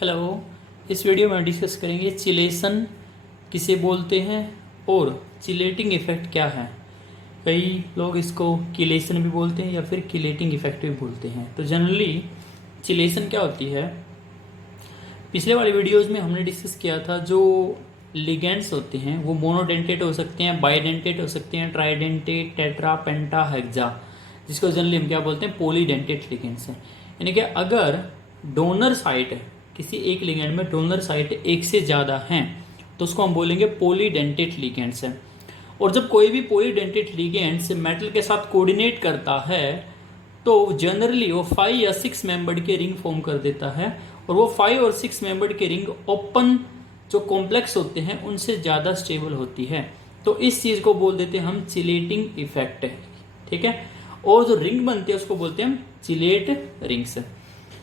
Hello. इस video में discuss करेंगे चिलेशन किसे बोलते हैं और चिलेटिंग इफेक्ट क्या है। कई लोग इसको किलेशन भी बोलते हैं या फिर किलेटिंग इफेक्ट भी बोलते हैं। तो जनरली चिलेशन क्या होती है, पिछले वाले वीडियोस में हमने डिस्कस किया था। जो लिगेंड्स होते हैं वो मोनोडेंटेट हो सकते हैं, बाइडेंटेट हो सकते हैं, ट्राइडेंटेट, टेट्रा, पेंटा, हेक्सा, जिसको जनरली हम क्या बोलते हैं, पॉलीडेंटेट लिगेंड्स हैं। यानी कि अगर डोनर साइट है, किसी एक लिगेंड में डोनर साइट एक से ज़्यादा हैं तो उसको हम बोलेंगे पॉलीडेंटेट लिगेंड्स हैं। और जब कोई भी पॉलीडेंटेट लिगेंड्स मेटल के साथ कोऑर्डिनेट करता है तो जनरली वो 5 या 6 मेंबर्ड के रिंग फॉर्म कर देता है। और वो 5 और 6 मेंबर्ड के रिंग ओपन जो कॉम्प्लेक्स होते हैं उनसे ज़्यादा स्टेबल होती है। तो इस चीज़ को बोल देते हैं हम चिलेटिंग इफेक्ट, ठीक है। और जो रिंग बनती है उसको बोलते हैं हम chelate rings.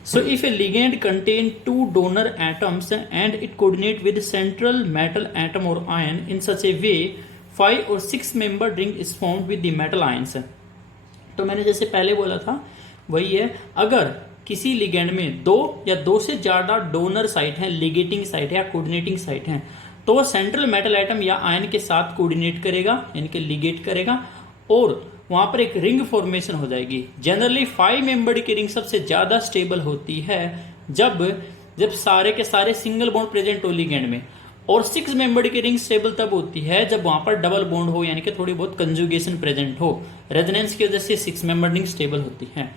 So if a ligand contain two donor atoms and it coordinate with central metal atom or ion in such a way, 5 or 6 membered ring is formed with the metal ions. तो मैंने जैसे पहले बोला था वही है, अगर किसी लिगेंड में दो या दो से ज्यादा डोनर साइट है, लिगेटिंग साइट है या कोऑर्डिनेटिंग साइट है, तो वह सेंट्रल मेटल एटम या आयन के साथ कोऑर्डिनेट करेगा यानी कि लिगेट करेगा और वहां पर एक रिंग फॉर्मेशन हो जाएगी। जनरली 5 मेंबर्ड की रिंग सबसे ज्यादा स्टेबल होती है जब जब सारे के सारे सिंगल बॉन्ड प्रेजेंट हो लिगेंड में, और 6 मेंबर्ड की रिंग स्टेबल तब होती है जब वहां पर डबल बॉन्ड हो यानी कि थोड़ी बहुत कंजुगेशन प्रेजेंट हो। रेजोनेंस की वजह से 6 मेंबर्ड रिंग स्टेबल होती है।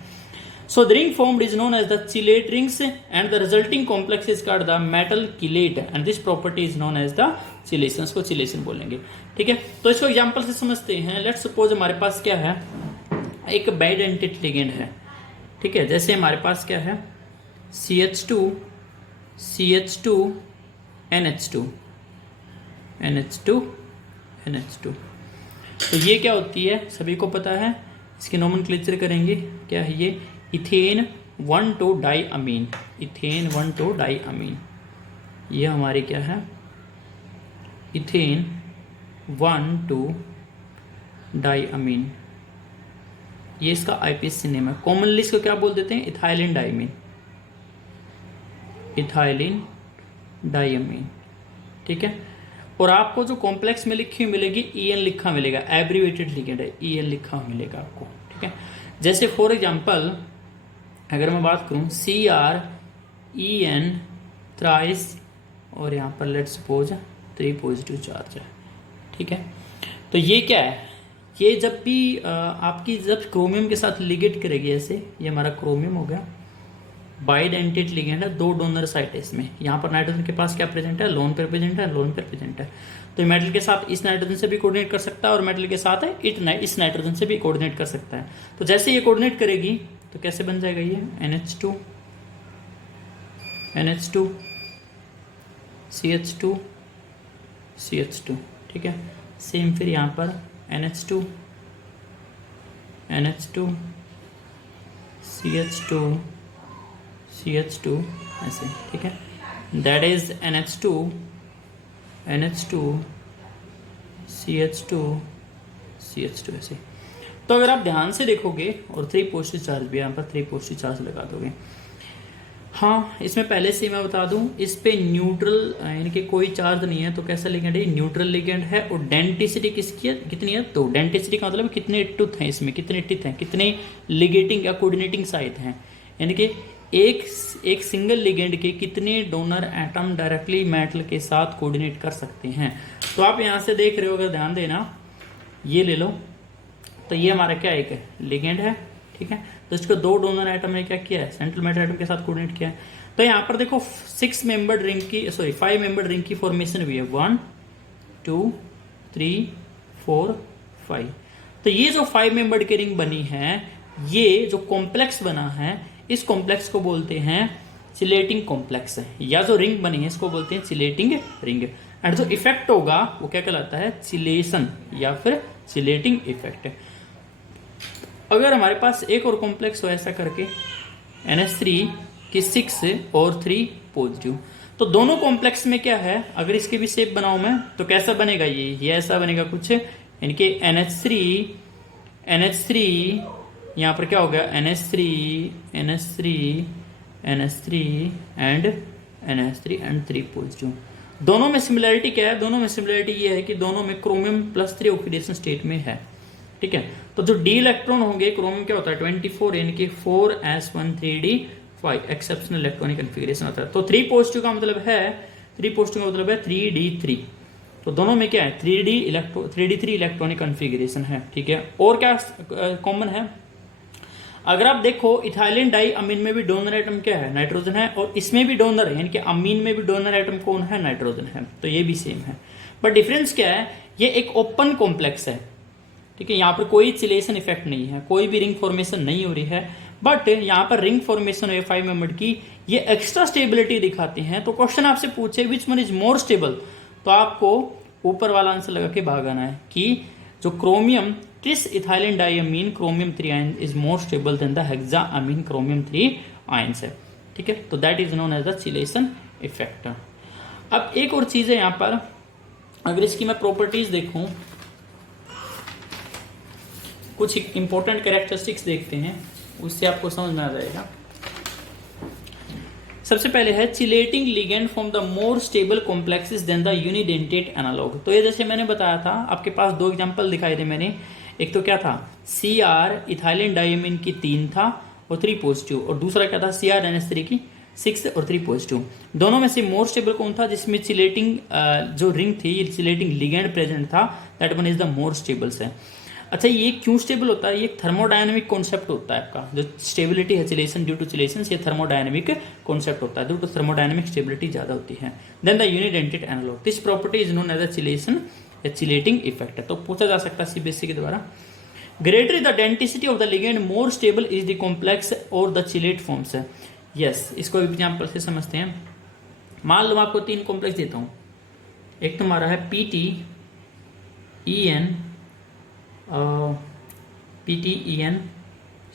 So the ring formed is known as the chelate rings and the resulting complex is called the metal chelate and this property is known as the chelation। इसको chelation बोलेंगे, ठीक है। तो इसको example से समझते हैं। लेट्स सपोज हमारे पास क्या है, एक बाइडेंटेट लिगेंड है, ठीक है। जैसे हमारे पास क्या है, CH2 CH2 NH2 NH2 NH2। तो ये क्या होती है सभी को पता है, इसकी नोमेनक्लेचर करेंगे। क्या है ये, इथेन 1,2 डाईअमीन, इथेन 1,2 डाईअमीन। ये हमारी क्या है, इथेन 1,2 डाईअमीन। ये इसका आईपीएसी नेम है। कॉमनली इसको क्या बोल देते हैं, इथाइलिन डाईमीन, इथाइलिन डाईअमीन, ठीक है। और आपको जो कॉम्प्लेक्स में लिखी हुई मिलेगी EN लिखा मिलेगा, एब्रीवेटेड लिगेंड है, EN लिखा हुआ मिलेगा आपको, ठीक है। जैसे फॉर एग्जांपल अगर मैं बात करूं CrEN थ्राइस और यहाँ पर लेट्स सपोज 3 पॉजिटिव चार्ज है, ठीक है। तो ये क्या है, ये जब भी आपकी जब क्रोमियम के साथ लिगेट करेगी, ऐसे ये हमारा क्रोमियम हो गया, बाइडेंटेट लिगेंड है, 2 डोनर साइट है इसमें। यहाँ पर नाइट्रोजन के पास क्या प्रेजेंट है, लोन पेयर प्रेजेंट है, लोन पेयर प्रेजेंट है। तो मेटल के साथ इस नाइट्रोजन से भी कोऑर्डिनेट कर सकता है और मेटल के साथ है इस नाइट्रोजन से भी कोऑर्डिनेट कर सकता है। तो जैसे ये कोऑर्डिनेट करेगी तो कैसे बन जाएगा ये NH2 NH2 CH2 CH2, ठीक है। सेम फिर यहाँ पर NH2 NH2 CH2 CH2 ऐसे, ठीक है। That is NH2 NH2 CH2 CH2 ऐसे। तो अगर आप ध्यान से देखोगे और 3 पॉजिटिव चार्ज भी यहाँ पर 3 पॉजिटिव चार्ज लगा दोगे। हाँ, इसमें पहले से मैं बता दूं, इस पे न्यूट्रल यानी कि कोई चार्ज नहीं है, तो कैसा लिगेंड है, न्यूट्रल लिगेंड है। और डेंटिसिटी किसकी है, कितनी है, तो डेंटिसिटी का मतलब कितने टूथ हैं इसमें, कितने टिथ हैं, कितने लिगेटिंग या कोऑर्डिनेटिंग साइट हैं, यानी कि एक सिंगल लिगेंड के कितने डोनर एटम डायरेक्टली मेटल के साथ कोऑर्डिनेट कर सकते हैं। तो आप यहाँ से देख रहे हो, अगर ध्यान देना, ये ले लो, तो ये हमारा क्या एक लिगेंड है, ठीक है। तो इसको 2 डोनर एटम ने क्या किया है, सेंट्रल मेटल एटम के साथ कोऑर्डिनेट किया है। तो यहाँ पर देखो 5 मेंबर्ड रिंग की फॉर्मेशन भी है, 1 2 3 4 5। तो ये जो 5 मेंबर्ड की रिंग बनी है, ये जो कॉम्प्लेक्स बना है, इस कॉम्प्लेक्स को बोलते हैं चिलेटिंग कॉम्प्लेक्स, या जो रिंग बनी है इसको बोलते हैं चिलेटिंग रिंग। एंड जो इफेक्ट होगा वो क्या कहलाता है, चिलेशन या फिर चिलेटिंग इफेक्ट। अगर हमारे पास एक और कॉम्प्लेक्स हो ऐसा करके NH3 की 6 और 3 पॉजिटिव, तो दोनों कॉम्प्लेक्स में क्या है, अगर इसके भी शेप बनाऊं मैं तो कैसा बनेगा, ये ऐसा बनेगा कुछ, यानी कि NH3 यहाँ पर क्या हो गया, NH3 NH3 NH3 and NH3 and 3 positive. दोनों में सिमिलरिटी क्या है? दोनों में सिमिलरिटी ये है कि दोनों में क्रोमियम +3 ऑक्सीडेशन स्टेट में है, ठीक है। तो जो डी इलेक्ट्रॉन होंगे क्रोमियम क्या होता है 24 यानी कि 4s1 3d5 exceptional electronic configuration होता है। तो 3 पॉजिटिव का मतलब है 3d3। तो दोनों में क्या है 3d3 इलेक्ट्रॉनिक कॉन्फ़िगरेशन है, ठीक है। और क्या कॉमन है? अगर आप देखो इथाइलिन डाई अमीन में भी डोनर एटम क्या है? नाइट्रोजन है, और इसमें भी डोनर है, यानी कि अमीन में भी डोनर एटम कौन है? नाइट्रोजन है। तो ये भी सेम है, बट डिफरेंस क्या है? ये एक ओपन कॉम्प्लेक्स है, ठीक है। यहाँ पर कोई चिलेशन इफेक्ट नहीं है, कोई भी रिंग फॉर्मेशन नहीं हो रही है, बट यहाँ पर रिंग फॉर्मेशन है 5 मेंबर की, ये एक्स्ट्रा स्टेबिलिटी दिखाती हैं। तो क्वेश्चन आपसे पूछे which one is more stable, तो आपको ऊपर वाला आंसर लगा के भागाना है कि जो chromium tris ethylene diamine chromium 3 ion is more stable than the hexa amine chromium 3 ions है, ठीक है। तो that is known as the chelation effect. अब एक और चीज है यहाँ पर, अगर इसकी मैं प्रॉपर्टीज देखूं, कुछ इंपॉर्टेंट कैरेक्टरिस्टिक्स देखते हैं, उससे आपको समझ में आ जाएगा। सबसे पहले है chelating ligand from the more stable complexes than the unidentate analogue. तो ये जैसे मैंने बताया था, आपके पास 2 एग्जांपल दिखाए थे मैंने। एक तो क्या था Cr इथाइलिन डाइअमीन की 3 था और 3 पॉजिटिव, और दूसरा क्या था CrNH3 की 6 और 3 पॉजिटिव। दोनों में से मोर स्टेबल कौन था? जिसमें चिलेटिंग जो रिंग थी, चिलेटिंग लिगेंड प्रेजेंट था, that one is the more stables है। अच्छा, ये क्यों स्टेबल होता है? ये थर्मोडायनेमिक कॉन्सेप्ट होता है आपका, जो स्टेबिलिटी है चिलेशन ड्यू टू चिलेशन, ये थर्मोडायनेमिक कॉन्सेप्ट होता है, ड्यू टू थर्मोडायनेमिक स्टेबिलिटी ज्यादा होती है than the unidentate analogue. This property is known as the chelation या चिलेटिंग इफेक्ट है। तो पूछा जा सकता है सीबीएसई के द्वारा, greater is the density of the ligand more stable is the complex और द चिलेट फॉर्म्स है। यस, इसको एग्जाम्पल से समझते हैं। मान लो मैं आपको 3 कॉम्प्लेक्स देता हूँ। एक तो हमारा है PTEN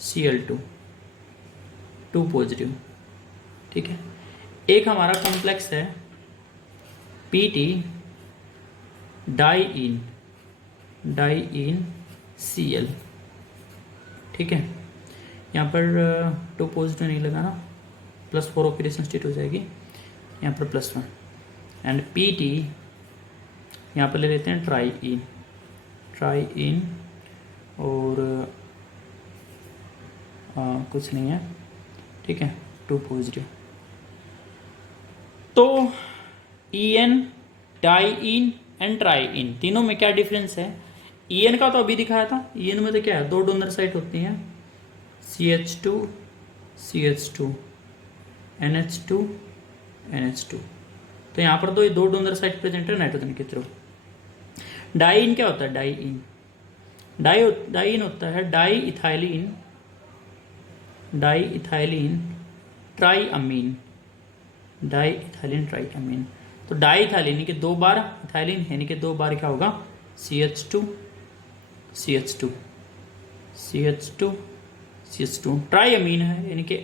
Cl2 2 पॉजिटिव, ठीक है। एक हमारा कॉम्प्लेक्स है PT डाइइन Cl, ठीक है। यहाँ पर 2 पॉजिटिव नहीं लगाना, +4 ऑक्सीडेशन स्टेट हो जाएगी, यहाँ पर +1। एंड PT यहाँ पर ले लेते हैं ट्राइइन और कुछ नहीं है, ठीक है, 2 पॉजिटिव। तो EN डाइइन एंड ट्राइइन तीनों में क्या डिफरेंस है? EN का तो अभी दिखाया था, EN में तो क्या है 2 डोनर साइट होती हैं, CH2 NH2। तो यहाँ पर तो ये 2 डोनर साइट प्रेजेंट है नाइट्रोजन की तरफ। डाइइन क्या होता है? डाइइन होता है डाइइथाइलिन ट्राइअमीन। तो डाइइथाइलिन यानी कि 2 बार इथाइलिन, यानी कि 2 बार क्या होगा CH2। ट्राइअमीन है यानी कि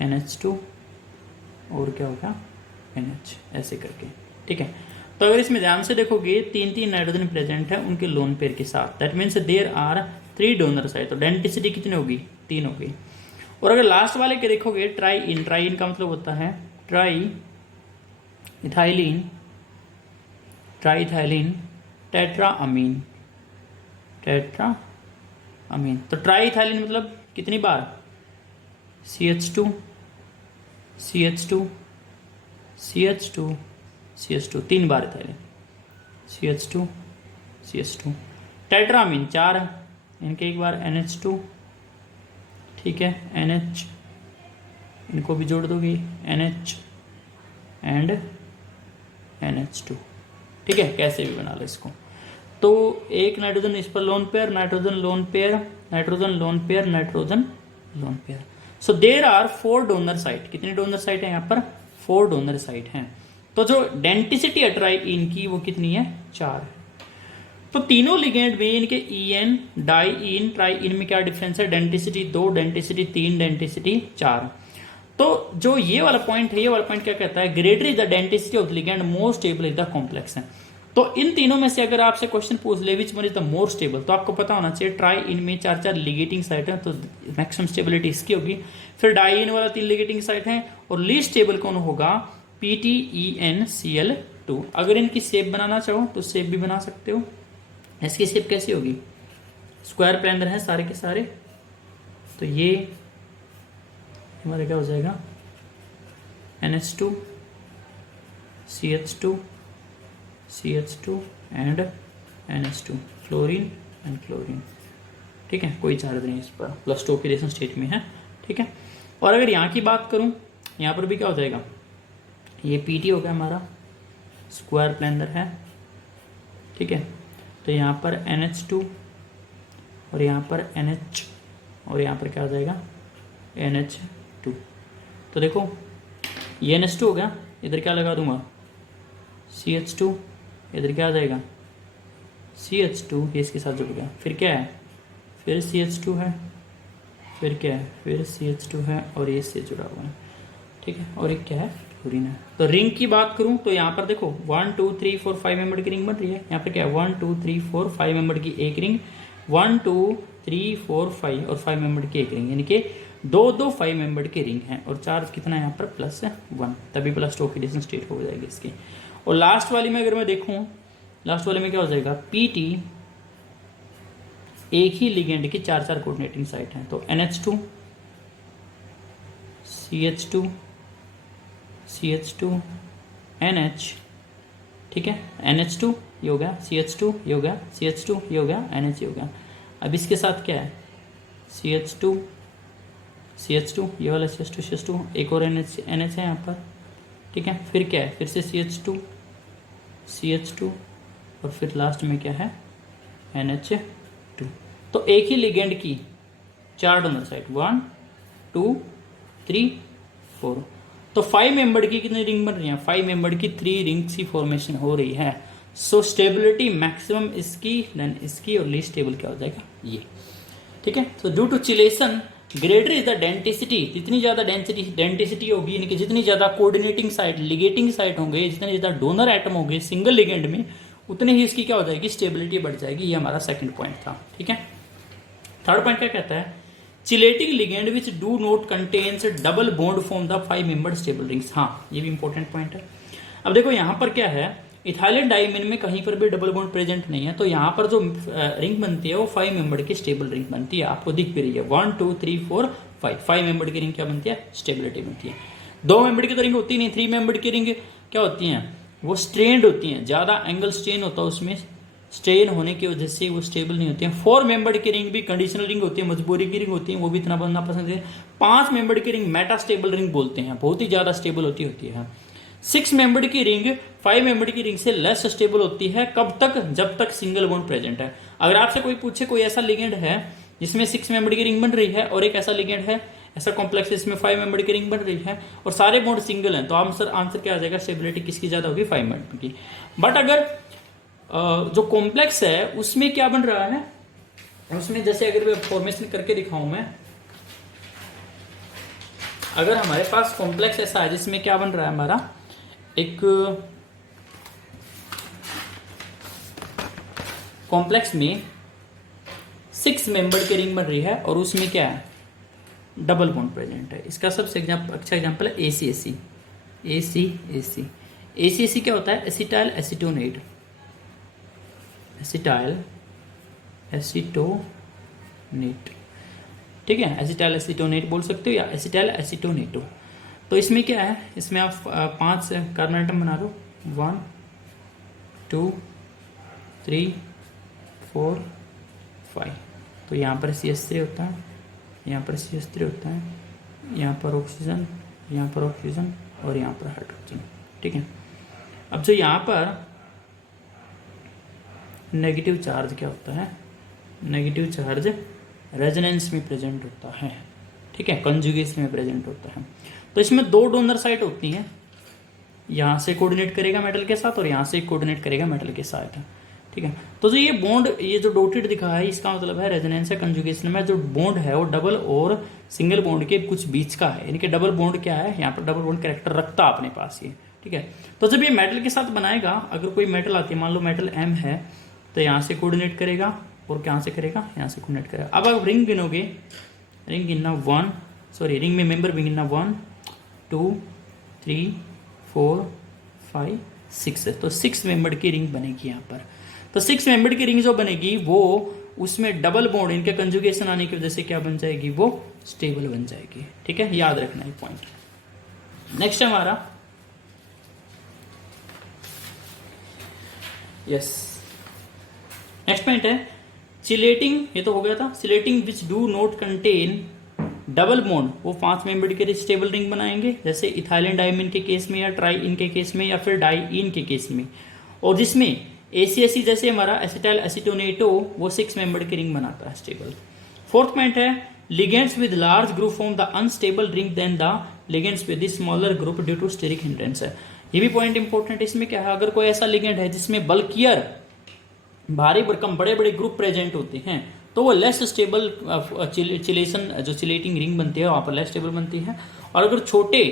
NH2 और क्या होगा NH, ऐसे करके, ठीक है। तो अगर इसमें ध्यान से देखोगे 3 नाइट्रोजन प्रेजेंट है उनके लोन पेयर के साथ, that means there are 3 donor site. तो डेंसिटी कितनी होगी? 3 होगी। और अगर लास्ट वाले के देखोगे ट्राइइन का मतलब होता है ट्राइइथाइलिन टेट्राअमीन। तो ट्राइइथाइलिन मतलब कितनी बार? CH2 3 बार इथाइलिन, CH2। टेट्रामीन 4, इनके एक बार NH2, ठीक है, NH, इनको भी जोड़ दोगे NH एंड NH2, ठीक है। कैसे भी बना लो इसको। तो एक नाइट्रोजन इस पर lone pair, nitrogen lone pair. So there are 4 donor site. कितनी डोनर साइट है यहाँ पर? 4 डोनर साइट हैं। तो जो डेंसिटी है ट्राइइन की वो कितनी है? 4 है। तो तीनों लिगेंड में इनके EN डाइइन ट्राइइन में क्या डिफरेंस है? Density 2, density 3, density 4। तो जो ये वाला पॉइंट है, ये वाला पॉइंट क्या कहता है? Greater is the density of the ligand more stable is the complex है। तो इन तीनों में से अगर आपसे क्वेश्चन पूछ ले which one is the more stable, तो आपको पता होना चाहिए ट्राई इनमें 4 लिगेटिंग साइट है, तो मैक्सिमम स्टेबिलिटी इसकी होगी। फिर डाई इन वाला 3 लिगेटिंग साइट है, और लीस्ट स्टेबल कौन होगा, PTEnCl2। अगर इनकी शेप बनाना चाहो तो शेप भी बना सकते हो। इसकी शेप कैसी होगी, स्क्वायर प्लेनर है सारे के सारे, तो ये हमारा क्या हो जाएगा, NH2 CH2 CH2 and NH2, fluorine and chlorine. ठीक है, कोई चार्ज नहीं इस पर, +2 ऑक्सीडेशन स्टेट में है। ठीक है, और अगर यहाँ की बात करूँ, यहाँ पर भी क्या हो जाएगा, ये PT हो गया हमारा, स्क्वायर प्लेनर है। ठीक है, तो यहाँ पर NH2 और यहाँ पर NH और यहाँ पर क्या हो जाएगा, NH2। तो देखो ये NH2 हो गया, इधर क्या लगा दूंगा, CH2, इधर क्या आ जाएगा, CH2, ये इसके साथ जुड़ गया। फिर क्या है, फिर CH2 है, फिर क्या है, फिर CH2 है, और ये इससे जुड़ा हुआ है। ठीक है, और एक क्या है, फ्लोरीन है। तो रिंग की बात करूं तो यहाँ पर देखो 1 2 3 4 5 मेंबर की रिंग बन रही है। यहाँ पर क्या है, 1 2 3 4 5 मेंबर की एक रिंग, 1 2 3 4 5 और 5 मेंबर की एक रिंग, यानी कि 2 5 मेंबर की रिंग है, और चार्ज कितना है यहाँ पर, +1, तभी +2 ऑक्सीडेशन स्टेट हो जाएगी इसकी। और लास्ट वाली में अगर मैं देखूं, लास्ट वाले में क्या हो जाएगा, PT एक ही लिगेंड की 4 कोऑर्डिनेटिंग साइट है, तो NH2 CH2 CH2 NH। ठीक है, NH2 ये हो गया, CH2 ये हो गया, CH2 ये हो गया, NH ये हो गया। अब इसके साथ क्या है, CH2 CH2 ये वाला CH2 एक और NH है यहाँ पर। ठीक है, फिर क्या है, फिर से CH2 और फिर लास्ट में क्या है, NH2। तो एक ही लिगेंड की 4 डोनर साइट, 1 2 3 4, तो 5 मेंबर की कितनी रिंग बन रही है, 5 मेंबर की 3 रिंग्स की फॉर्मेशन हो रही है। सो स्टेबिलिटी मैक्सिमम इसकी, देन इसकी, और लीस्ट स्टेबल क्या हो जाएगा, ये। ठीक है, तो due to chelation greater is the denticity, जितनी ज्यादा डेंटिसिटी होगी, यानी कि जितनी ज्यादा कोऑर्डिनेटिंग साइट, लिगेटिंग साइट होंगे, जितने ज्यादा डोनर एटम होंगे सिंगल लिगेंड में, उतने ही इसकी क्या हो जाएगी, स्टेबिलिटी बढ़ जाएगी। ये हमारा सेकंड पॉइंट था। ठीक है, थर्ड पॉइंट क्या कहता है, chelating ligand which do not contains double bond form the 5 membered stable rings. हाँ, ये भी इंपॉर्टेंट पॉइंट है। अब देखो यहाँ पर क्या है, इथाइलिन डाइमीन में कहीं पर भी डबल बॉन्ड प्रेजेंट नहीं है, तो यहाँ पर जो रिंग बनती है वो 5 मेंबर की स्टेबल रिंग बनती है, आपको दिख भी रही है, 1 2 3 4 5 मेंबर की रिंग क्या बनती है, स्टेबिलिटी बनती है। 2 मेंबर की तो रिंग होती नहीं, 3 मेंबर की रिंग क्या होती हैं, वो स्ट्रेन्ड होती हैं, ज्यादा एंगल स्ट्रेन होता है उसमें, स्ट्रेन होने की वजह से वो स्टेबल नहीं होती है। 4 मेंबर की रिंग भी कंडीशनल रिंग होती है, मजबूरी की रिंग होती है, वो भी इतना बनना पसंद है। 5 मेंबर की रिंग मेटा स्टेबल रिंग बोलते हैं, बहुत ही ज्यादा स्टेबल होती है। 6 मेंबर की रिंग 5 मेंबर की रिंग से लेस स्टेबल होती है, कब तक, जब तक सिंगल बॉन्ड प्रेजेंट है। अगर आपसे कोई पूछे कोई ऐसा लिगेंड है जिसमें 6 मेंबर की रिंग बन रही है, और एक ऐसा लिगेंड है, ऐसा कॉम्प्लेक्स इसमें 5 मेंबर की रिंग बन रही है, और सारे बॉन्ड सिंगल हैं, तो आंसर क्या आ जाएगा, स्टेबिलिटी किसकी ज्यादा होगी, 5 मेंबर की। बट अगर जो कॉम्प्लेक्स है उसमें क्या बन रहा है, उसमें जैसे अगर फॉर्मेशन करके दिखाऊं मैं, अगर हमारे पास कॉम्प्लेक्स ऐसा है जिसमें क्या बन रहा है, हमारा एक कॉम्प्लेक्स में 6 मेंबर की रिंग बन रही है, और उसमें क्या है, डबल बॉन्ड प्रेजेंट है। इसका सबसे अच्छा एग्जांपल है ACAC। ACAC क्या होता है, एसिटाइल एसीटोनेट, एसिटाइल एसीटोनेट। ठीक है, एसिटाइल एसीटोनेट बोल सकते हो या एसिटाइल एसीटोनेटो। तो इसमें क्या है, इसमें आप 5 कार्बन आइटम बना लो, 1 2 3 4 5। तो यहाँ पर CH3 होता है, यहाँ पर CH3 होता है, यहाँ पर ऑक्सीजन, यहाँ पर ऑक्सीजन, और यहाँ पर हाइड्रोजन। ठीक है, अब जो यहाँ पर नेगेटिव चार्ज क्या होता है, नेगेटिव चार्ज रेजोनेंस में प्रेजेंट होता है। ठीक है, कंजुगेशन में प्रेजेंट होता है। तो इसमें 2 डोनर साइट होती हैं, यहाँ से कोऑर्डिनेट करेगा मेटल के साथ, और यहाँ से कोऑर्डिनेट करेगा मेटल के साथ। ठीक है, तो जो ये बॉन्ड, ये जो डॉटेड दिखा है, इसका मतलब है रेजोनेंस है। कंजुगेशन में जो बॉन्ड है वो डबल और सिंगल बॉन्ड के कुछ बीच का है, यानी कि डबल बॉन्ड क्या है, यहाँ पर डबल बॉन्ड कैरेक्टर रखता है अपने पास ये। ठीक है। तो जब ये मेटल के साथ बनाएगा, अगर कोई मेटल आती है, मान लो मेटल M है, तो यहाँ से कोऑर्डिनेट करेगा और कहाँ से करेगा, यहाँ से कोऑर्डिनेट करेगा। अब आप रिंग गिनोगे, रिंग गिनना रिंग में मेंबर भी गिनना 1 2 3 4 5 6 है, तो 6 मेंबर की रिंग बनेगी यहाँ पर। तो 6 मेंबर की रिंग जो बनेगी वो उसमें डबल बॉन्ड इनके कंजुगेशन आने की वजह से क्या बन जाएगी, वो स्टेबल बन जाएगी। ठीक है, याद रखना है पॉइंट। नेक्स्ट हमारा नेक्स्ट पॉइंट है चिलेटिंग। ये तो हो गया था। Chelating which do not contain double bond, वो 5 मेंबर के स्टेबल रिंग बनाएंगे, जैसे इथाइलिन डाइमिन के केस में या ट्राई इन के केस में या फिर डाई इन के केस में। और जिसमें ACSE जैसे हमारा एसिटाइल एसीटोनेटो वो 6 मेंबर की रिंग बनाता है स्टेबल। फोर्थ पॉइंट है ligands with large group form the unstable ring than the ligands with smaller group due to steric hindrance है। ये भी पॉइंट इंपॉर्टेंट है। इसमें क्या है, अगर कोई ऐसा लिगेंड है जिसमें बल्कियर भारी भरकम बड़े बड़े ग्रुप प्रेजेंट होते हैं, तो वो लेस स्टेबल चिलेशन जो चिलेटिंग रिंग बनती है वहाँ पर लेस स्टेबल बनती है। और अगर छोटे,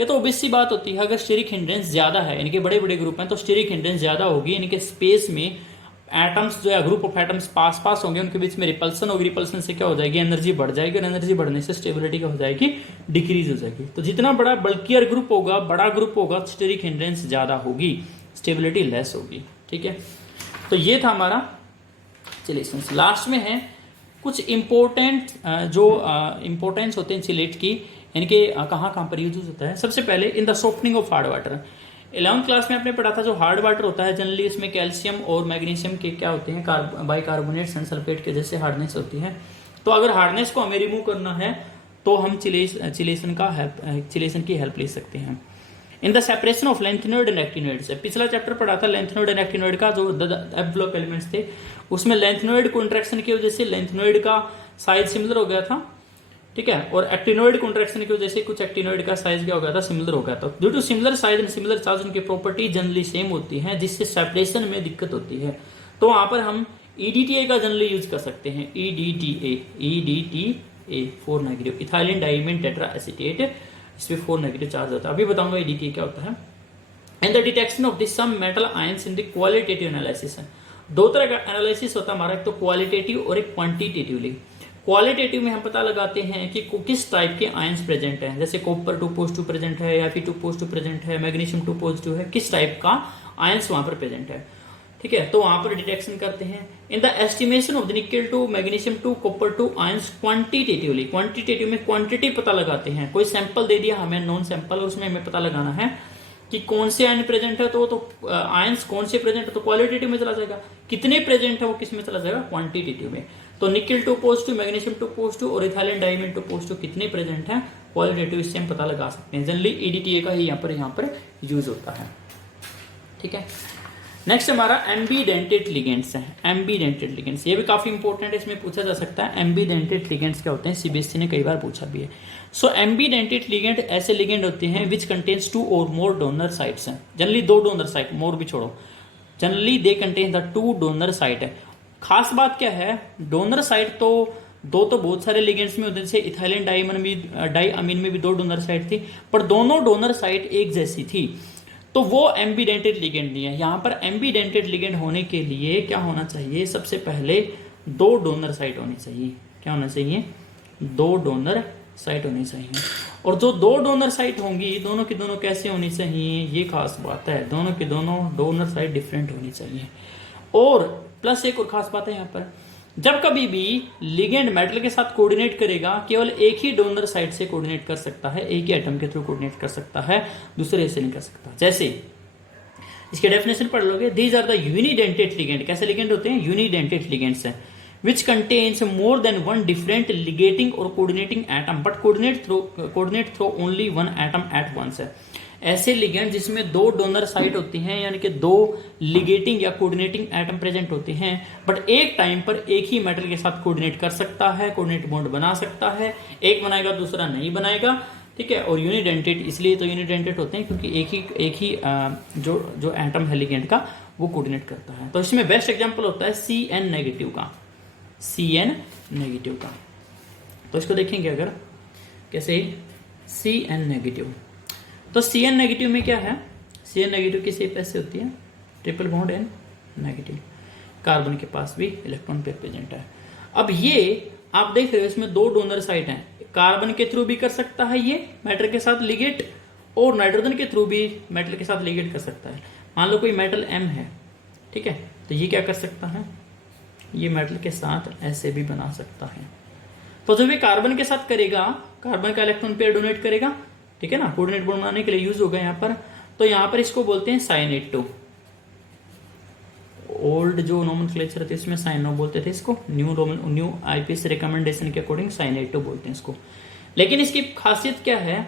ये तो ऑब्वियस सी बात होती है, अगर स्टेरिक हिंड्रेंस ज्यादा है, यानी कि बड़े बड़े ग्रुप हैं, तो स्टेरिक हिंड्रेंस ज्यादा होगी, यानी कि स्पेस में एटम्स जो है ग्रुप ऑफ एटम्स पास पास होंगे, उनके बीच में रिपल्सन होगी। रिपल्सन से क्या हो जाएगी, एनर्जी बढ़ जाएगी, और एनर्जी बढ़ने से स्टेबिलिटी क्या हो जाएगी, डिक्रीज हो जाएगी। तो जितना बड़ा बल्कियर ग्रुप होगा, बड़ा ग्रुप होगा, स्टेरिक हिंड्रेंस ज्यादा होगी, स्टेबिलिटी लेस होगी। ठीक है, तो ये था हमारा चिलेशन। लास्ट में है कुछ इंपॉर्टेंट जो इंपॉर्टेंस होते हैं चिलेट की, यानी कि कहाँ कहाँ पर यूज होता है। सबसे पहले in the softening of hard water. 11th class में आपने पढ़ा था, जो हार्ड वाटर होता है जनरली इसमें कैल्शियम और मैग्नीशियम के क्या होते हैं, बाइकार्बोनेट्स एंड सल्फेट के जैसे हार्डनेस होती है। तो अगर हार्डनेस को हमें रिमूव करना है तो हम चिलेशन की हेल्प ले सकते हैं। In the separation of lanthanoid and actinoid, पिछला चैप्टर पढ़ा था लेंथेनॉइड एंड एक्टिनॉइड का, जो एनवेलप एलिमेंट्स थे, उसमें लेंथेनॉइड कॉन्ट्रैक्शन की वजह से लेंथेनॉइड का साइज सिमिलर हो गया था। ठीक है, और एक्टिनॉइड कॉन्ट्रैक्शन की वजह से कुछ एक्टिनॉइड का साइज क्या हो गया था, सिमिलर हो गया था। Due to similar size and similar charge उनकी प्रॉपर्टी जनरली सेम होती है, जिससे सेपरेशन में दिक्कत होती है। तो वहां पर हम EDTA का जनरली यूज कर सकते हैं, EDTA 4 negative, ethylene diamine tetra acetate, इसमें 4 नेगेटिव चार्ज होता है। अभी बताऊंगा EDTA क्या होता है। And the detection of this some metal ions in the qualitative analysis. 2 तरह का एनालिसिस होता है हमारा, एक तो क्वालिटेटिव और एक क्वांटिटेटिवली। क्वालिटेटिव में हम पता लगाते हैं कि किस टाइप के आयंस प्रेजेंट हैं, जैसे कॉपर 2 पॉजिटिव प्रेजेंट है, या फिर 2 पॉजिटिव प्रेजेंट है, मैग्नीशियम 2 पॉजिटिव है, किस टाइप का आयंस वहां पर प्रेजेंट है। ठीक है, तो वहां पर डिटेक्शन करते हैं। In the estimation of the nickel 2, magnesium 2, copper 2 ions quantitatively, quantitative में क्वांटिटी पता लगाते हैं। कोई सैंपल दे दिया हमें, नॉन सैंपल, उसमें हमें पता लगाना है कि कौन से आयन प्रेजेंट है, तो आयंस कौन से प्रेजेंट है तो क्वालिटेटिव में चला जाएगा, कितने प्रेजेंट है वो किस में चला जाएगा, क्वांटिटेटिव में। तो निकेल 2 पॉजिटिव, मैग्नीशियम 2 पॉजिटिव और इथाइलिन डाइमीन 2 पॉजिटिव कितने प्रेजेंट हैं, क्वालिटेटिव, इससे हम पता लगा सकते हैं। जनरली EDTA का ही यहाँ पर यूज होता है। ठीक है, नेक्स्ट हमारा एम्बीडेंटेड लिगेंड्स है। एम्बीडेंटेड लिगेंड्स ये भी काफी इंपॉर्टेंट है, इसमें पूछा जा सकता है एम्बीडेंटेड लिगेंड्स क्या होते हैं, CBSE ने कई बार पूछा भी है। सो एम्बीडेंटेड लिगेंड ऐसे लिगेंड होते हैं विच कंटेन्स 2 और मोर डोनर साइट्स हैं। जनरली 2 डोनर साइट, मोर भी छोड़ो, generally they contain the 2 donor site है। खास बात क्या है, डोनर साइट तो 2 तो बहुत सारे लिगेंड्स में होते हैं, जैसे इथाइलिन डाइअमीन में भी 2 डोनर साइट थी, पर दोनों डोनर साइट एक जैसी थी, तो वो एम्बीडेंटेड लिगेंड नहीं है। यहाँ पर एम्बीडेंटेड लिगेंड होने के लिए क्या होना चाहिए, सबसे पहले 2 डोनर साइट होनी चाहिए। क्या होना चाहिए, 2 डोनर साइट होनी चाहिए। और जो 2 डोनर साइट होंगी, दोनों की दोनों कैसे होनी चाहिए, ये खास बात है, दोनों की दोनों डोनर साइट डिफरेंट होनी चाहिए। और प्लस एक और खास बात है यहाँ पर, जब कभी भी लिगेंड मेटल के साथ कोऑर्डिनेट करेगा, केवल एक ही डोनर साइड से कोऑर्डिनेट कर सकता है, एक ही एटम के थ्रू कोऑर्डिनेट कर सकता है, दूसरे से नहीं कर सकता। जैसे इसके डेफिनेशन पढ़ लोगे, these are the unidentate ligand. कैसे लिगेंड होते हैं, यूनिडेंटेड लिगेंड्स हैं, which contains more than one different ligating or coordinating atom but coordinate through only one atom at once है। ऐसे लिगेंड जिसमें 2 डोनर साइट होती हैं, यानी कि 2 लिगेटिंग या कोऑर्डिनेटिंग एटम प्रेजेंट होते हैं, बट एक टाइम पर एक ही मेटल के साथ कोऑर्डिनेट कर सकता है, कोऑर्डिनेट बॉन्ड बना सकता है, एक बनाएगा दूसरा नहीं बनाएगा। ठीक है, और यूनिडेंटेड इसलिए तो यूनिडेंटेड होते हैं क्योंकि एक ही जो एटम है लिगेंड का वो कोऑर्डिनेट करता है। तो इसमें बेस्ट एग्जाम्पल होता है CN नेगेटिव का, CN नेगेटिव का। तो इसको देखेंगे अगर कैसे, CN नेगेटिव। तो CN नेगेटिव में क्या है, Cn नेगेटिव की शेप ऐसे होती है, triple bond N negative, carbon के पास भी इलेक्ट्रॉन पेयर प्रेजेंट है। अब ये आप देख रहे हो इसमें दो डोनर साइट हैं, कार्बन के थ्रू भी कर सकता है ये मेटल के साथ लिगेट, और नाइट्रोजन के थ्रू भी मेटल के साथ लिगेट कर सकता है। मान लो कोई मेटल M है, ठीक है, तो ये क्या कर सकता है, ये मेटल के साथ ऐसे भी बना सकता है। तो जब ये कार्बन के साथ करेगा, कार्बन का इलेक्ट्रॉन पेयर डोनेट करेगा, ठीक है ना, कोऑर्डिनेट बॉन्ड बनाने के लिए यूज होगा यहाँ पर। तो यहाँ पर इसको बोलते हैं साइनेटो। ओल्ड जो नोमेनक्लेचर थे इसमें साइनो बोलते थे इसको, न्यू आईपीएस रिकमेंडेशन के अकॉर्डिंग साइनेटो बोलते हैं इसको। लेकिन इसकी खासियत क्या है,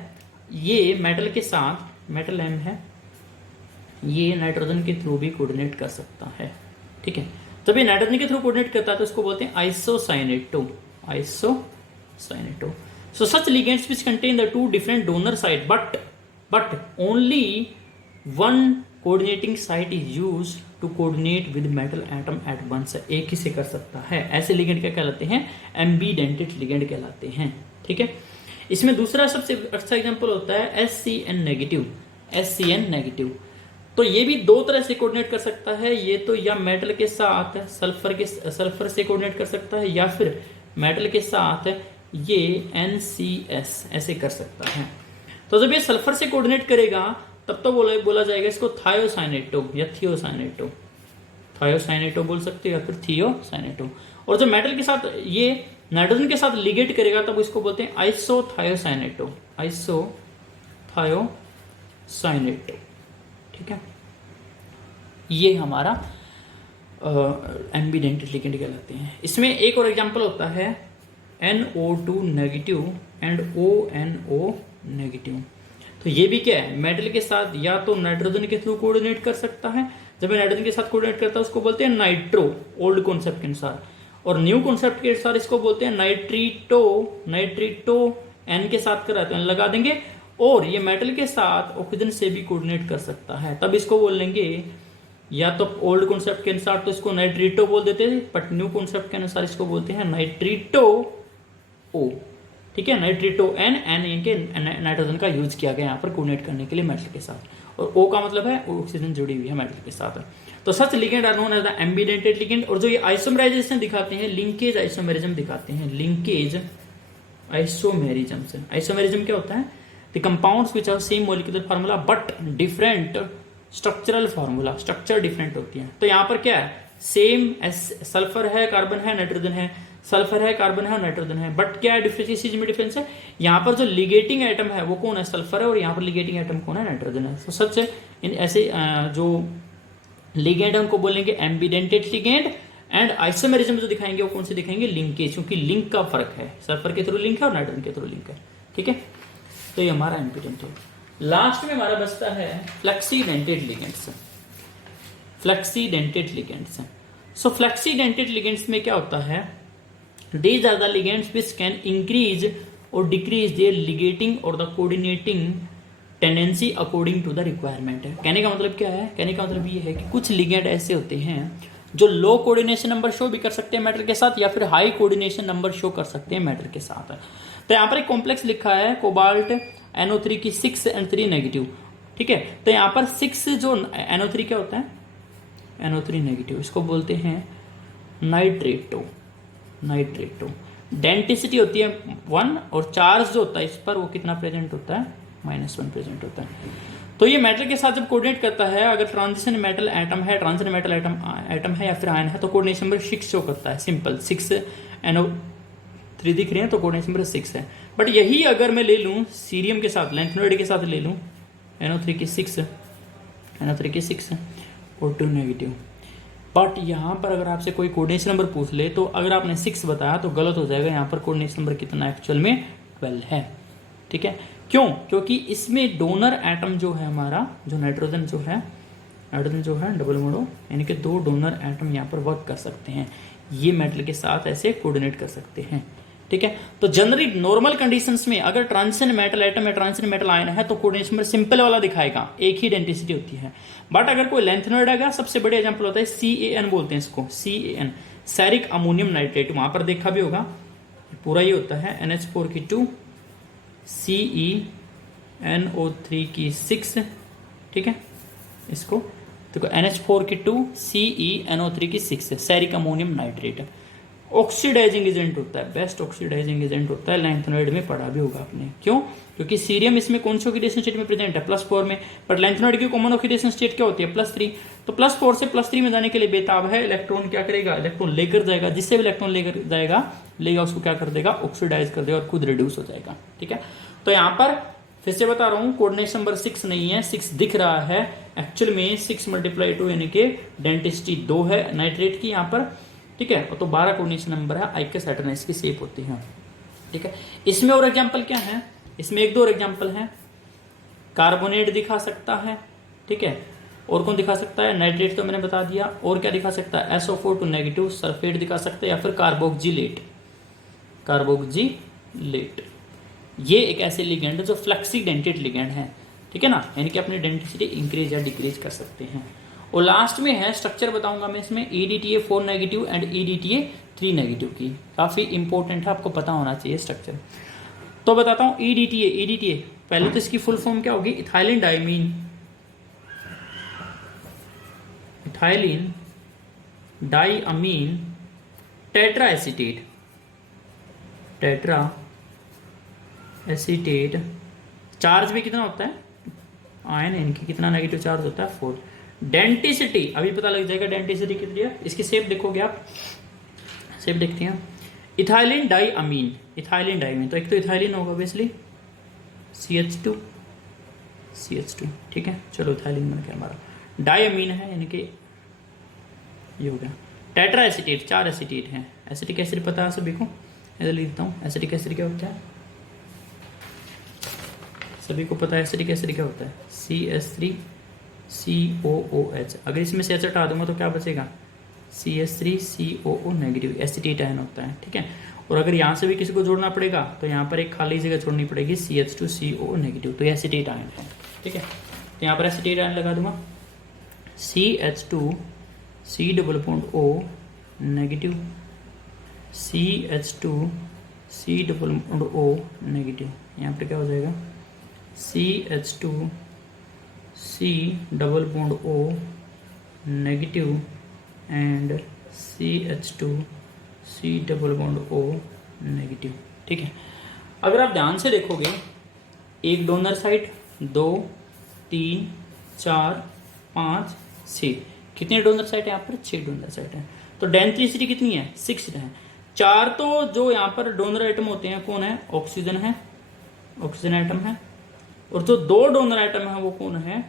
ये मेटल के साथ, मेटल M है, ये नाइट्रोजन के थ्रू भी कोऑर्डिनेट कर सकता है, ठीक है। जब ये नाइट्रोजन के थ्रू कोऑर्डिनेट करता है तो इसको बोलते हैं isocyanato, isocyanato. So such ligands which contain the two different donor site but only one coordinating site is used to coordinate with metal atom at once, एक ही से कर सकता है, ऐसे लिगेंड क्या कहलाते हैं, एम्बीडेंटेड लिगेंड कहलाते हैं, ठीक है। इसमें दूसरा सबसे अच्छा एग्जांपल होता है SCN नेगेटिव, SCN नेगेटिव। तो ये भी दो तरह से कोऑर्डिनेट कर सकता है, ये तो या मेटल के साथ सल्फर से कोऑर्डिनेट कर सकता है, या फिर मेटल के साथ ये NCS ऐसे कर सकता है। तो जब ये सल्फर से कोऑर्डिनेट करेगा तब तो बोला जाएगा इसको थायोसाइनेटो या थियोसाइनेटो, थायोसाइनेटो बोल सकते हो या फिर थियोसाइनेटो। और जब मेटल के साथ ये नाइट्रोजन के साथ लिगेट करेगा तब इसको बोलते हैं आइसोथायोसाइनेटो, आइसोथायोसाइनेटो, ठीक है। ये हमारा एम्बीडेंटेड लिगेंड कहलाते हैं। इसमें एक और एग्जांपल होता है NO2 negative and ONO negative. तो ये भी क्या है, मेटल के साथ या तो नाइट्रोजन के थ्रू कोऑर्डिनेट कर सकता है, जब नाइट्रोजन के साथ कोऑर्डिनेट करता है उसको बोलते हैं नाइट्रो, ओल्ड कॉन्सेप्ट के अनुसार, और न्यू कॉन्सेप्ट के अनुसार इसको बोलते हैं नाइट्रीटो, नाइट्रीटो N के साथ कराते हैं, लगा देंगे, और ये मेटल के साथ ऑक्सीजन से भी कोऑर्डिनेट कर सकता है, तब इसको बोल लेंगे, या तो ओल्ड कॉन्सेप्ट के अनुसार तो इसको नाइट्रीटो बोल देते थे, बट न्यू कॉन्सेप्ट के अनुसार इसको बोलते हैं नाइट्रीटो O, ठीक है। नाइट्रीटो N के नाइट्रोजन का यूज किया गया यहाँ पर कोऑर्डिनेट करने के लिए मेटल के साथ, और O का मतलब है ऑक्सीजन जुड़ी हुई है मेटल के साथ। तो such ligand are known as the ambidentate ligand. और जो ये आइसोमेराइजेशन दिखाते हैं, लिंकेज आइसोमेरिज्म दिखाते हैं, लिंकेज आइसोमेरिज्म से। आइसोमेरिज्म क्या होता है, the compounds which have same molecular formula but different structural formula, structure different होती है। तो यहाँ पर क्या है, सेम सल्फर है, कार्बन है, नाइट्रोजन है, सल्फर है, कार्बन है और नाइट्रोजन है, बट क्या है डिफरेंस, इस चीज में डिफरेंस है, यहाँ पर जो लिगेटिंग एटम है वो कौन है, सल्फर है, और यहाँ पर लिगेटिंग एटम कौन है, नाइट्रोजन है। तो सच इन ऐसे जो लिगेंड है उनको बोलेंगे एम्बीडेंटेड लिगेंड, एंड आइसोमेरिज्म जो दिखाएंगे वो कौन से दिखाएंगे, लिंकेज, क्योंकि लिंक का फर्क है, सल्फर के थ्रू लिंक है और नाइट्रोजन के थ्रू लिंक है, ठीक है। तो ये हमारा एम्बीडेंटेड। लास्ट में हमारा बचता है फ्लेक्सीडेंटेड लिगेंड्स, फ्लेक्सीडेंटेड लिगेंड्स। सो फ्लेक्सीडेंटेड लिगेंड्स में क्या होता है, these are the ligands which can increase or decrease their ligating or the coordinating tendency according to the requirement है। कहने का मतलब क्या है, कहने का मतलब ये है कि कुछ लिगेंड ऐसे होते हैं जो लो कोऑर्डिनेशन नंबर शो भी कर सकते हैं मेटल के साथ, या फिर हाई कोऑर्डिनेशन नंबर शो कर सकते हैं मेटल के साथ। तो यहाँ पर एक कॉम्प्लेक्स लिखा है कोबाल्ट NO3 की 6 and 3 नेगेटिव, ठीक है। तो यहाँ पर 6 जो NO3 क्या होता है, NO3 नेगेटिव, इसको बोलते हैं नाइट्रेटो, नाइट्रेटो। डेंसिटी होती है 1, और चार्ज जो होता है इस पर वो कितना प्रेजेंट होता है, -1 प्रेजेंट होता है। तो ये मेटल के साथ जब कोऑर्डिनेट करता है, अगर ट्रांजिशन मेटल एटम है, ट्रांजिशन मेटल एटम है या फिर आयन है, तो कोऑर्डिनेशन नंबर 6 शो करता है, सिंपल 6 NO3 दिख रहे हैं तो कोऑर्डिनेशन नंबर 6 है। बट यही अगर मैं ले लूँ सीरियम के साथ, लैंथेनोइड के साथ ले लूँ, NO3 की 6 और 2 नेगेटिव, बट यहाँ पर अगर आपसे कोई कोऑर्डिनेशन नंबर पूछ ले तो अगर आपने 6 बताया तो गलत हो जाएगा, यहाँ पर कोऑर्डिनेशन नंबर कितना एक्चुअल में 12 है, ठीक है। क्यों, क्योंकि इसमें डोनर एटम जो है हमारा, जो नाइट्रोजन जो है डबल बॉन्ड, यानी कि 2 डोनर एटम यहाँ पर वर्क कर सकते हैं, ये मेटल के साथ ऐसे कोऑर्डिनेट कर सकते हैं, ठीक है। तो जनरली नॉर्मल कंडीशंस में अगर ट्रांजिशन मेटल एटम या ट्रांजिशन मेटल आयन है तो कोऑर्डिनेशन नंबर सिंपल वाला दिखाएगा, एक ही डेंसिटी होती है। बट अगर कोई लेंथेनॉइड आएगा, सबसे बड़े एग्जांपल होता है CAN बोलते हैं इसको, CAN, सेरिक अमोनियम नाइट्रेट, वहां पर देखा भी होगा, पूरा ये होता है NH4 की 2, CeNO3 की 6, ठीक है, इसको देखो, NH4 की 2, CeNO3 की 6 है, ceric ammonium nitrate. Oxidising agent होता है, बेस्ट ऑक्सीडाइजिंग एजेंट होता है, लैंथेनॉइड में पढ़ा भी होगा आपने। क्यों? क्योंकि सीरियम इसमें कौन सी ऑक्सीडेशन स्टेट में प्रेजेंट है, +4 में, पर लैंथेनॉइड की कॉमन ऑक्सीडेशन स्टेट क्या होती है, +3। तो +4 से +3 में जाने के लिए बेताब है, इलेक्ट्रॉन क्या करेगा, इलेक्ट्रॉन लेकर जाएगा, जिससे भी इलेक्ट्रॉन लेकर जाएगा लेगा उसको क्या कर देगा, ऑक्सीडाइज कर देगा और खुद रिड्यूस हो जाएगा। ठीक है, तो यहाँ पर फिर से बता रहा हूँ, कोऑर्डिनेशन नंबर 6 नहीं है, 6 दिख रहा है, एक्चुअल में 6 × 2 यानी कि डेंसिटी 2 है नाइट्रेट की यहाँ पर। ठीक है, तो 12 कोऑर्डिनेशन नंबर है, आइकस एटर्नस की शेप होती है। ठीक है, इसमें और एग्जांपल क्या है, इसमें एक दो और एग्जांपल है, कार्बोनेट दिखा सकता है। ठीक है, और कौन दिखा सकता है, नाइट्रेट तो मैंने बता दिया, और क्या दिखा सकता है, SO4 नेगेटिव सल्फेट दिखा सकता है, या फिर कार्बोक्जिलेट। कार्बोक्जिलेट ये एक ऐसे लिगेंड है जो फ्लेक्सीडेंटेड लिगेंड है। ठीक है ना, यानी कि अपनी डेंसिटी इंक्रीज या डिक्रीज कर सकते हैं। और लास्ट में है स्ट्रक्चर बताऊंगा मैं इसमें, EDTA4 negative and EDTA3 negative की, काफी इंपॉर्टेंट है, आपको पता होना चाहिए स्ट्रक्चर। तो बताता हूं EDTA पहले तो इसकी फुल फॉर्म क्या होगी, इथाइलिन डाइअमीन टेट्रा एसीटेट। चार्ज भी कितना होता है, आयन है इनकी, कितना नेगेटिव चार्ज होता है, 4। डेंटिसिटी अभी पता लग जाएगा, डेंटिसिटी कितनी है, इसकी शेप देखोगे आप, शेप देखते हैं, इथाइलिन डाइअमीन, तो एक तो इथाइलिन होगा ऑब्वियसली, CH2। ठीक है, चलो इथाइलिन बन के हमारा, डाइअमीन है यानी कि ये हो गया, टेट्रा एसीटेट, 4 एसीटेट है। एसिटिक एसिड पता है सभी को, इधर लिखता हूँ, एसिटिक एसिड क्या होता है, सभी को पता है एसिटिक एसिड क्या होता है, CH3COOH। अगर इसमें से H हटा दूंगा तो क्या बचेगा, CH3COO नेगेटिव, एसिटेट आयन होता है। ठीक है, और अगर यहाँ से भी किसी को जोड़ना पड़ेगा तो यहाँ पर एक खाली जगह छोड़नी पड़ेगी, CH2COO नेगेटिव, तो ये एसिटेट आयन है। ठीक है, तो यहाँ पर एसिटेट आयन लगा दूंगा, CH2C_O नेगेटिव, CH2C_O नेगेटिव, यहाँ पर क्या हो जाएगा, CH2C_O negative and CH2C_O negative. ठीक है, अगर आप ध्यान से देखोगे, एक डोनर साइड, 2 3 4 5 6, कितने डोनर साइड है यहाँ पर, 6 डोनर साइड है। तो डेंसिटी कितनी है, 6 है। 4 तो जो यहाँ पर डोनर एटम होते हैं कौन है, ऑक्सीजन है, ऑक्सीजन एटम है, और जो 2 डोनर एटम है वो कौन है,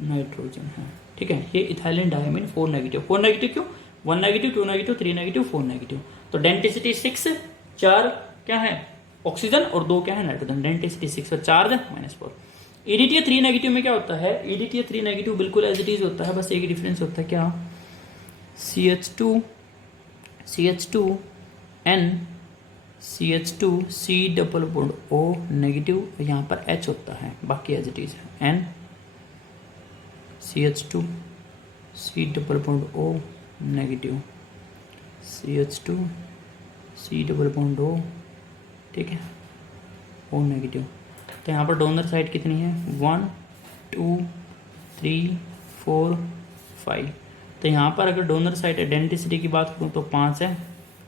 नाइट्रोजन है। ठीक है, ये इथाइलिन डाइअमीन 4 नेगेटिव, 4 नेगेटिव क्यों, 1 नेगेटिव, 2 नेगेटिव, 3 नेगेटिव, 4 नेगेटिव। तो डेंसिटी 6, 4 क्या है ऑक्सीजन और 2 क्या है नाइट्रोजन, डेंसिटी 6 और चार्ज -4। EDTA3 नेगेटिव में क्या होता है, EDTA3 नेगेटिव बिल्कुल एज इट इज होता है, बस एक डिफरेंस होता है, क्या, CH2N CH2C_O नेगेटिव, यहाँ पर H होता है, बाकी एज इट इज है, N CH2C_O नेगेटिव, CH2C_O, ठीक है, O नेगेटिव। तो यहाँ पर डोनर साइड कितनी है, 1 2 3 4 5। तो यहाँ पर अगर डोनर साइड डेंसिटी की बात करूँ तो 5 है।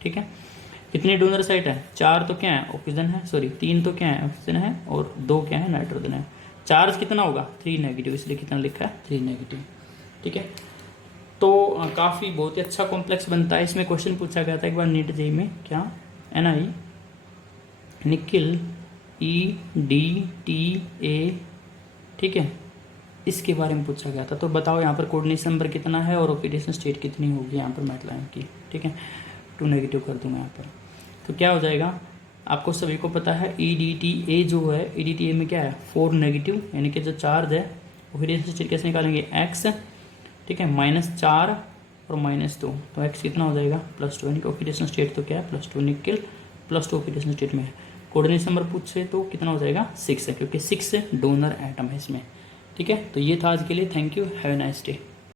ठीक है, कितने डोनर साइट है, 4 तो क्या है ऑक्सीजन है, सॉरी 3 तो क्या है ऑक्सीजन है, और 2 क्या है नाइट्रोजन है। चार्ज कितना होगा, 3 नेगेटिव, इसलिए कितना लिखा है 3 नेगेटिव। ठीक है, तो काफ़ी बहुत ही अच्छा कॉम्प्लेक्स बनता है। इसमें क्वेश्चन पूछा गया था एक बार नीट जेई में, क्या Ni निकिल EDTA, ठीक है, इसके बारे में पूछा गया था। तो बताओ यहाँ पर कोऑर्डिनेशन नंबर कितना है और ऑक्सीडेशन स्टेट कितनी होगी यहाँ पर मेटलाइन की। ठीक है, 2 नेगेटिव कर दूंगा यहाँ पर, तो क्या हो जाएगा, आपको सभी को पता है EDTA जो है, EDTA में क्या है 4 नेगेटिव, यानी कि जो चार्ज है ऑक्सीडेशन स्टेट कैसे निकालेंगे X, ठीक है, -4 और -2, तो X कितना हो जाएगा +2, यानी कि ऑक्सीडेशन स्टेट तो क्या है +2, निकल +2 ऑक्सीडेशन स्टेट में है। कोऑर्डिनेशन नंबर पूछे तो कितना हो जाएगा 6 है, क्योंकि 6 डोनर एटम है इसमें। ठीक है, तो ये था आज के लिए, thank you, have a nice day.